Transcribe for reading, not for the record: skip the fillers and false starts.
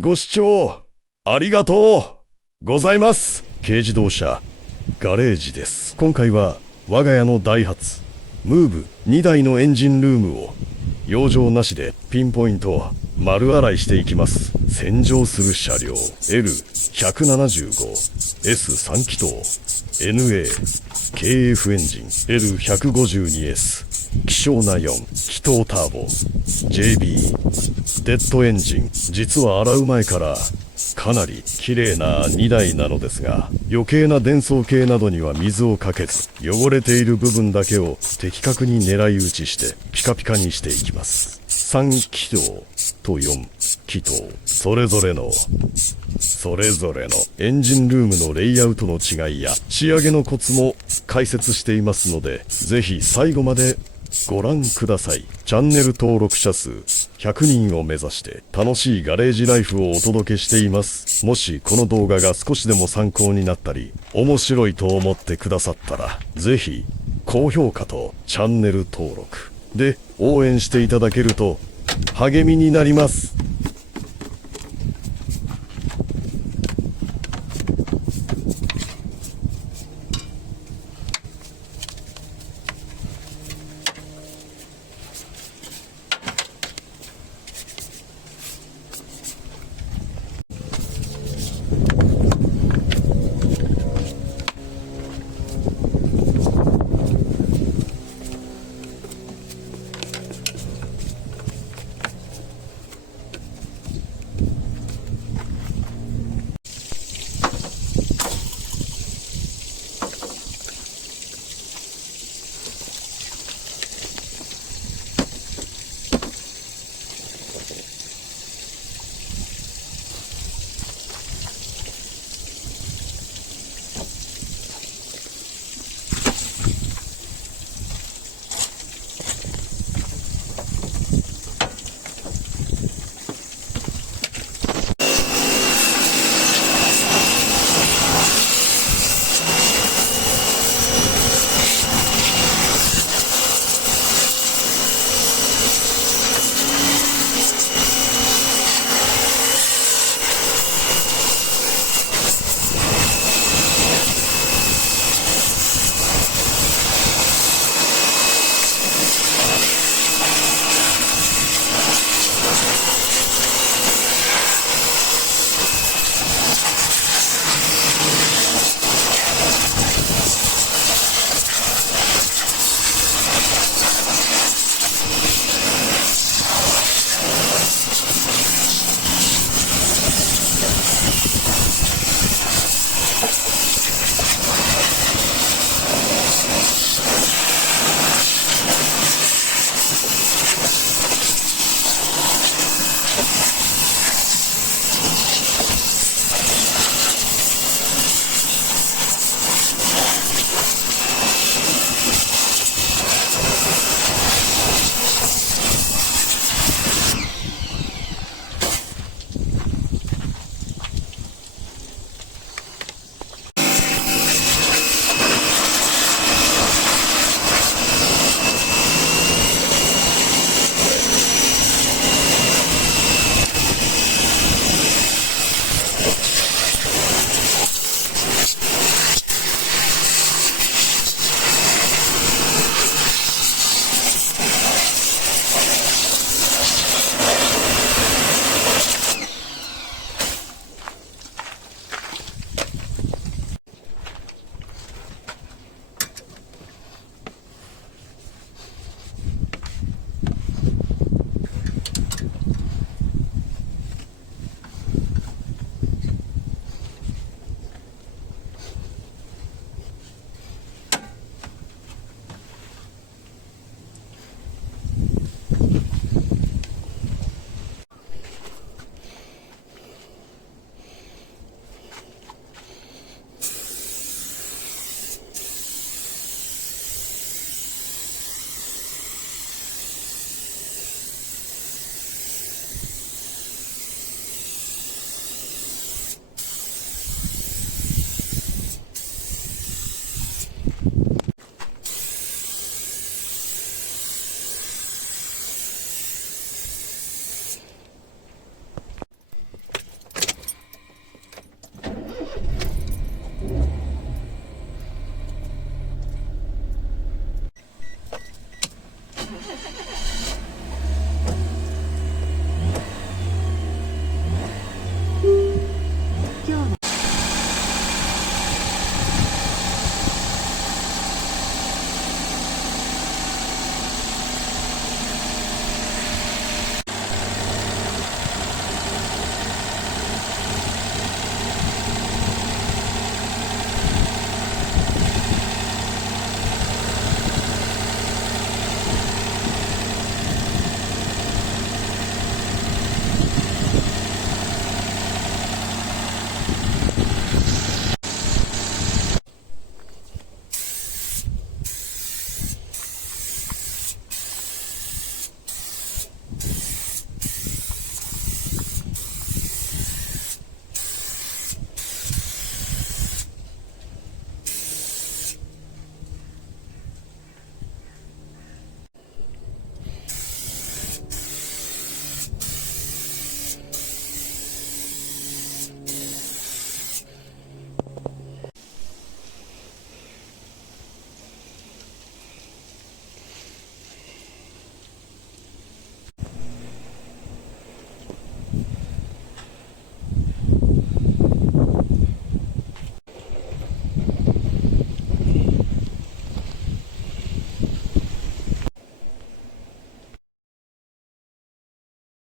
ご視聴ありがとうございます。軽自動車ガレージです。今回は我が家のダイハツムーブ2台のエンジンルームを養生なしでピンポイント丸洗いしていきます。洗浄する車両 L175S3 気筒 NA KF エンジン L152S 希少な4気筒ターボ JB デッドエンジン。実は洗う前からかなり綺麗な2台なのですが、余計な電装系などには水をかけず、汚れている部分だけを的確に狙い撃ちしてピカピカにしていきます。3気筒と4気筒、それぞれのエンジンルームのレイアウトの違いや仕上げのコツも解説していますので、ぜひ最後までご覧ください。チャンネル登録者数100人を目指して楽しいガレージライフをお届けしています。もしこの動画が少しでも参考になったり面白いと思ってくださったら、ぜひ高評価とチャンネル登録で応援していただけると励みになります。